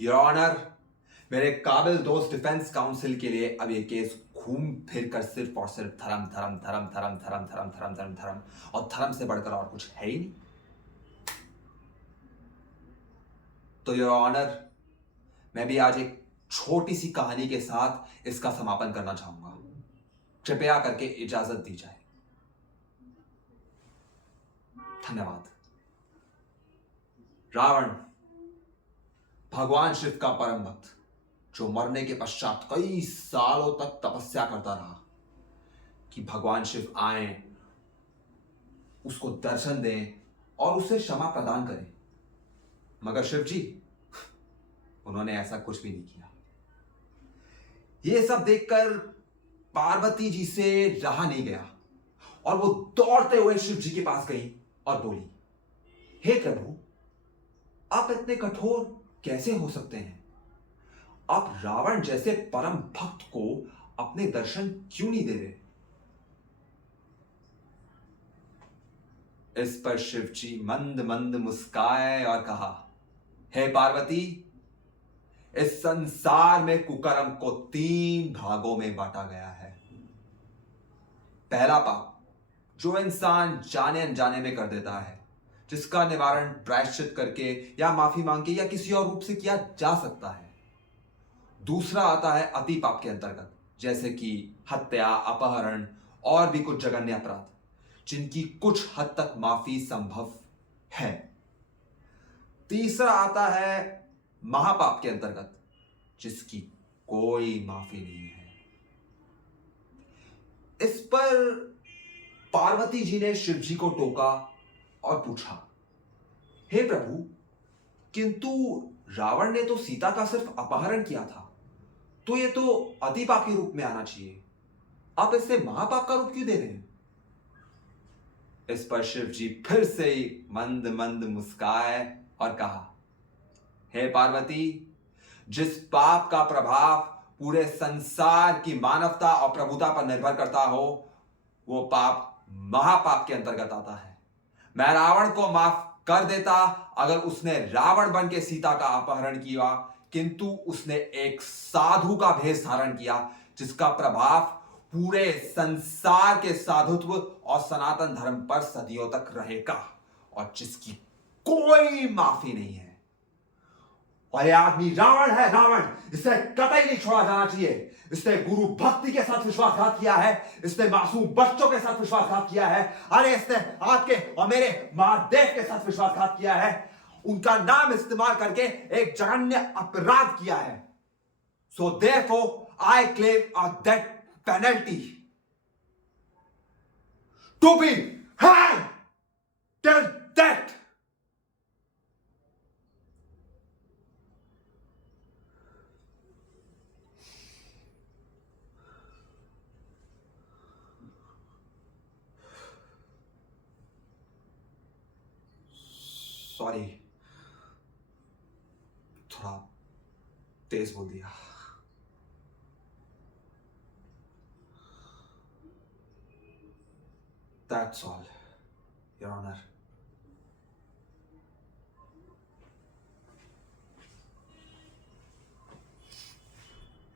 Your honour, मेरे काबिल दोस्त डिफेंस काउंसिल के लिए अब ये केस घूम फिर कर सिर्फ और सिर्फ धर्म धर्म धर्म धर्म धर्म धर्म धर्म धर्म धर्म और धर्म से बढ़कर और कुछ है ही नहीं। तो योर ऑनर, मैं भी आज एक छोटी सी कहानी के साथ इसका समापन करना चाहूंगा। कृपया करके इजाजत दी जाए। धन्यवाद। रावण भगवान शिव का परम भक्त, जो मरने के पश्चात कई सालों तक तपस्या करता रहा कि भगवान शिव आए, उसको दर्शन दें और उसे क्षमा प्रदान करें। मगर शिव जी, उन्होंने ऐसा कुछ भी नहीं किया। यह सब देखकर पार्वती जी से रहा नहीं गया और वो दौड़ते हुए शिव जी के पास गई और बोली, हे प्रभु, आप इतने कठोर कैसे हो सकते हैं? आप रावण जैसे परम भक्त को अपने दर्शन क्यों नहीं दे रहे? इस पर शिव जी मंद मंद मुस्काए और कहा, हे पार्वती, इस संसार में कुकर्म को 3 भागों में बांटा गया है। पहला पाप जो इंसान जाने अनजाने में कर देता है, जिसका निवारण प्रायश्चित करके या माफी मांग के या किसी और रूप से किया जा सकता है। दूसरा आता है अति पाप के अंतर्गत, जैसे कि हत्या, अपहरण और भी कुछ जघन्य अपराध, जिनकी कुछ हद तक माफी संभव है। तीसरा आता है महापाप के अंतर्गत, जिसकी कोई माफी नहीं है। इस पर पार्वती जी ने शिव जी को टोका और पूछा, हे प्रभु, किंतु रावण ने तो सीता का सिर्फ अपहरण किया था, तो ये तो अति पाप के रूप में आना चाहिए। आप इससे महापाप का रूप क्यों दे रहे हैं? इस पर शिव जी फिर से ही मंद मंद मुस्काए और कहा, हे पार्वती, जिस पाप का प्रभाव पूरे संसार की मानवता और प्रभुता पर निर्भर करता हो, वो पाप महापाप के अंतर्गत आता है। मैं रावण को माफ कर देता अगर उसने रावण बन के सीता का अपहरण किया, किंतु उसने एक साधु का भेष धारण किया, जिसका प्रभाव पूरे संसार के साधुत्व और सनातन धर्म पर सदियों तक रहेगा और जिसकी कोई माफी नहीं है। और यह आदमी रावण है, रावण। इसे कतई नहीं छोड़ा जाना चाहिए। इसने गुरु भक्ति के साथ विश्वासघात किया है, इसने मासूम बच्चों के साथ विश्वासघात किया है, अरे इसने आपके और मेरे महादेव के साथ विश्वासघात किया है, उनका नाम इस्तेमाल करके एक जघन्य अपराध किया है। So therefore I claim a death penalty to be hanged till death. Sorry, थोड़ा तेज बोल दिया। That's all, Your Honor.